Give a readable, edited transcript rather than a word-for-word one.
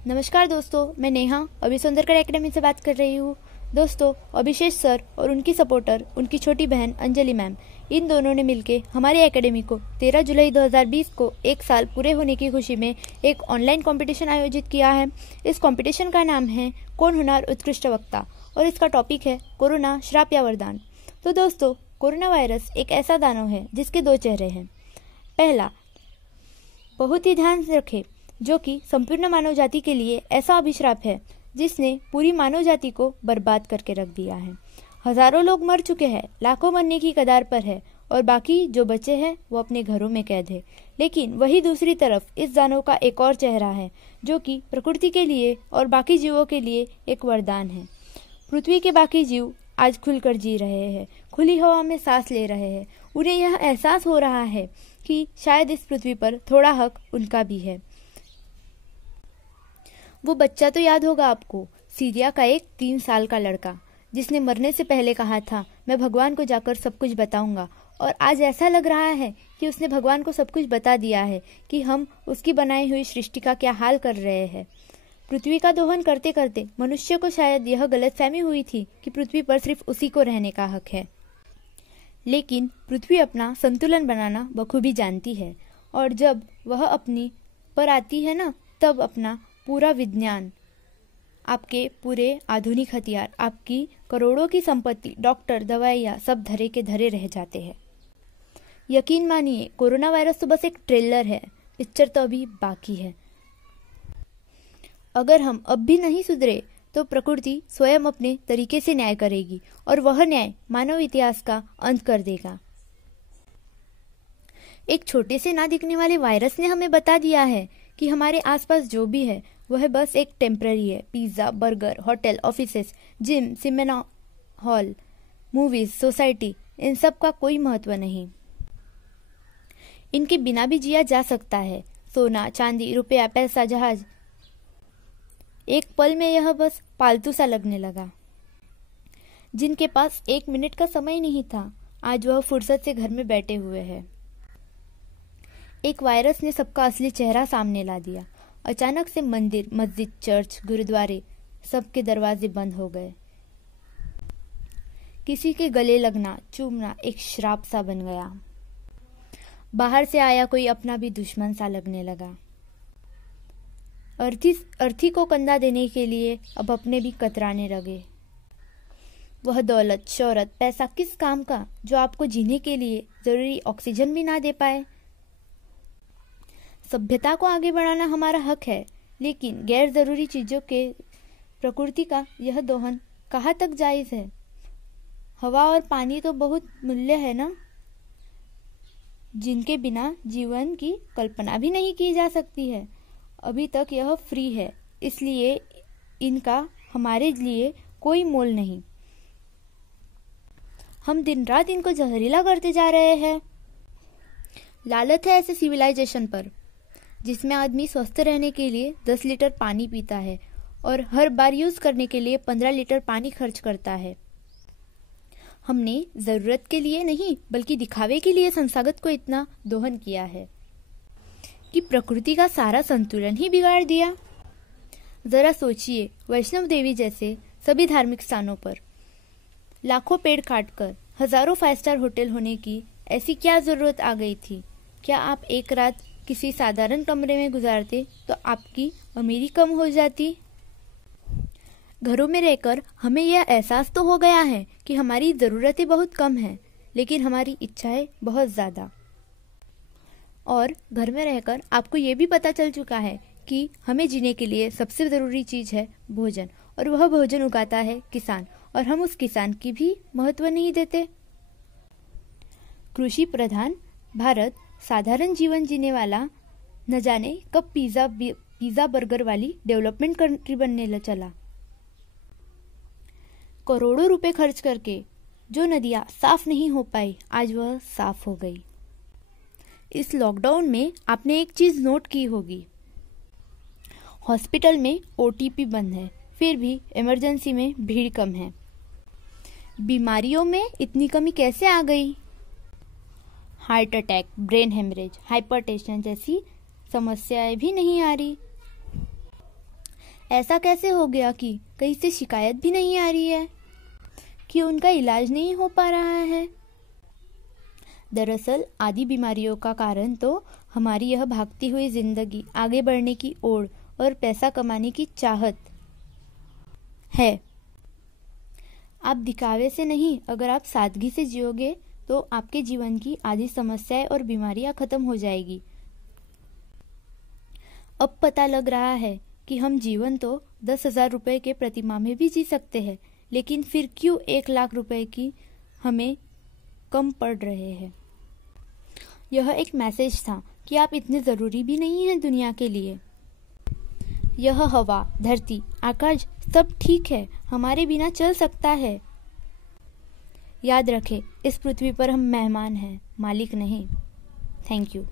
नमस्कार दोस्तों, मैं नेहा अभी सुंदरकर एकेडमी से बात कर रही हूँ। दोस्तों, अभिषेक सर और उनकी सपोर्टर उनकी छोटी बहन अंजलि मैम, इन दोनों ने मिलकर हमारी एकेडमी को 13 जुलाई 2020 को एक साल पूरे होने की खुशी में एक ऑनलाइन कंपटीशन आयोजित किया है। इस कंपटीशन का नाम है कौन होनार उत्कृष्ट वक्ता और इसका टॉपिक है कोरोना श्राप या वरदान। तो दोस्तों, कोरोना वायरस एक ऐसा दानव है जिसके दो चेहरे हैं। पहला, बहुत ही ध्यान से रखें, जो कि संपूर्ण मानव जाति के लिए ऐसा अभिश्राप है जिसने पूरी मानव जाति को बर्बाद करके रख दिया है। हजारों लोग मर चुके हैं, लाखों मरने की कगार पर है और बाकी जो बचे हैं वो अपने घरों में कैद है। लेकिन वही दूसरी तरफ इस दानव का एक और चेहरा है जो कि प्रकृति के लिए और बाकी जीवों के लिए एक वरदान है। पृथ्वी के बाकी जीव आज खुलकर जी रहे हैं, खुली हवा में सांस ले रहे हैं। उन्हें यह एहसास हो रहा है कि शायद इस पृथ्वी पर थोड़ा हक उनका भी है। वो बच्चा तो याद होगा आपको, सीरिया का एक 3 साल का लड़का जिसने मरने से पहले कहा था मैं भगवान को जाकर सब कुछ बताऊंगा, और आज ऐसा लग रहा है कि उसने भगवान को सब कुछ बता दिया है कि हम उसकी बनाई हुई सृष्टि का क्या हाल कर रहे हैं। पृथ्वी का दोहन करते करते मनुष्य को शायद यह गलतफहमी हुई थी कि पृथ्वी पर सिर्फ उसी को रहने का हक है। लेकिन पृथ्वी अपना संतुलन बनाना बखूबी जानती है, और जब वह अपनी पर आती है ना, तब अपना पूरा विज्ञान, आपके पूरे आधुनिक हथियार, आपकी करोड़ों की संपत्ति, डॉक्टर, दवाइयाँ सब धरे के धरे रह जाते हैं। यकीन मानिए, कोरोना वायरस तो बस एक ट्रेलर है, पिक्चर तो अभी बाकी है। अगर हम अब भी नहीं सुधरे तो प्रकृति स्वयं अपने तरीके से न्याय करेगी और वह न्याय मानव इतिहास का अंत कर देगा। एक छोटे से ना दिखने वाले वायरस ने हमें बता दिया है कि हमारे आसपास जो भी है वह बस एक टेम्पररी है। Pizza, burger, hotel, offices, gym, cinema hall, movies, society, इन सब का कोई महत्व नहीं। इनके बिना भी जिया जा सकता है। सोना, चांदी, रुपया, पैसा, जहाज, एक पल में यह बस पालतू सा लगने लगा। जिनके पास 1 मिनट का समय नहीं था, आज वह फुर्सत से घर में बैठे हुए हैं। एक वायरस ने सबका असली चेहरा सामने ला दिया। अचानक से मंदिर, मस्जिद, चर्च, गुरुद्वारे, सबके दरवाजे बंद हो गए। किसी के गले लगना, चूमना एक श्राप सा बन गया। बाहर से आया कोई अपना भी दुश्मन सा लगने लगा। अर्थी को कंधा देने के लिए अब अपने भी कतराने लगे। वह दौलत, शोहरत, पैसा किस काम का जो आपको जीने के लिए जरूरी ऑक्सीजन भी ना दे पाए। सभ्यता को आगे बढ़ाना हमारा हक है, लेकिन गैर जरूरी चीजों के प्रकृति का यह दोहन कहाँ तक जायज है। हवा और पानी तो बहुत मूल्य है ना, जिनके बिना जीवन की कल्पना भी नहीं की जा सकती है। अभी तक यह फ्री है, इसलिए इनका हमारे लिए कोई मोल नहीं। हम दिन रात इनको जहरीला करते जा रहे हैं। लालच है ऐसे सिविलाइजेशन पर जिसमें आदमी स्वस्थ रहने के लिए 10 लीटर पानी पीता है और हर बार यूज करने के लिए 15 लीटर पानी खर्च करता है। हमने जरूरत के लिए नहीं बल्कि दिखावे के लिए संसाधन को इतना दोहन किया है कि प्रकृति का सारा संतुलन ही बिगाड़ दिया। जरा सोचिए, वैष्णव देवी जैसे सभी धार्मिक स्थानों पर लाखों पेड़ काटकर हजारों 5 स्टार होटल होने की ऐसी क्या जरूरत आ गई थी। क्या आप एक रात किसी साधारण कमरे में गुजारते तो आपकी अमीरी कम हो जाती। घरों में रहकर हमें यह एहसास तो हो गया है कि हमारी ज़रूरतें बहुत कम हैं, लेकिन हमारी इच्छाएं बहुत ज़्यादा। और घर में रहकर आपको ये भी पता चल चुका है कि हमें जीने के लिए सबसे ज़रूरी चीज़ है भोजन, और वह भोजन उगाता है किसान, और हम उस किसान की भी महत्व नहीं देते। कृषि प्रधान भारत साधारण जीवन जीने वाला न जाने कब पिज्जा बर्गर वाली डेवलपमेंट कंट्री बनने चला। करोड़ों रुपए खर्च करके जो नदियां साफ नहीं हो पाई, आज वह साफ हो गई। इस लॉकडाउन में आपने एक चीज नोट की होगी, हॉस्पिटल में ओटीपी बंद है, फिर भी इमरजेंसी में भीड़ कम है। बीमारियों में इतनी कमी कैसे आ गई। Heart attack, brain haemorrhage, hypertension जैसी समस्याएं भी नहीं आ रही। ऐसा कैसे हो गया कि कहीं से शिकायत भी नहीं आ रही है कि उनका इलाज नहीं हो पा रहा है? दरअसल आदि बीमारियों का कारण तो हमारी यह भागती हुई जिंदगी, आगे बढ़ने की ओर और पैसा कमाने की चाहत है। आप दिखावे से नहीं, अगर आप सादगी से जियोगे तो आपके जीवन की आधी समस्याएं और बीमारियां खत्म हो जाएगी। अब पता लग रहा है कि हम जीवन तो 10,000 रुपए के प्रतिमाह में भी जी सकते हैं, लेकिन फिर क्यों 1,00,000 रुपए की हमें कम पड़ रहे हैं। यह एक मैसेज था कि आप इतने ज़रूरी भी नहीं हैं दुनिया के लिए। यह हवा, धरती, आकाश सब ठीक है, हमारे बिना चल सकता है। याद रखें, इस पृथ्वी पर हम मेहमान हैं, मालिक नहीं। Thank you.